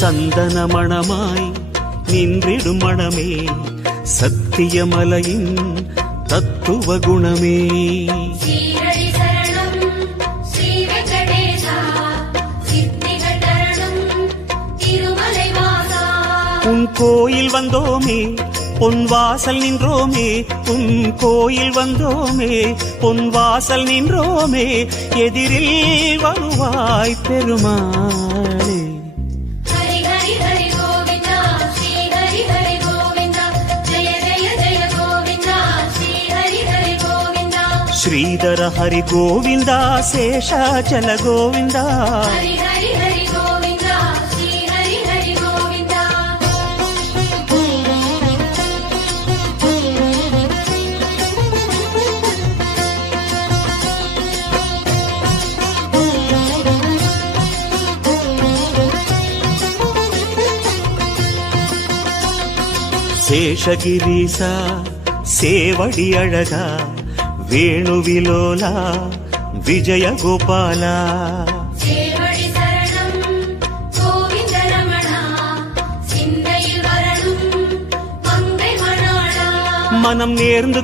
சந்தன மணமாய் நின்றிடும் மணமே சத்தியமலையின் தத்துவ குணமே. உன் கோயில் வந்தோமே பொன் வாசல் நின்றோமே, உன் கோயில் வந்தோமே பொன் வாசல் நின்றோமே, எதிரில் வருவாய் பெருமாளே. ஸ்ரீதர ஹரி கோவிந்தா சேஷாச்சல கோவிந்தா. சேஷகிரீசா சேவடி அழகா வேணுவிலோலா விஜய கோபாலா. மனம் நேர்ந்து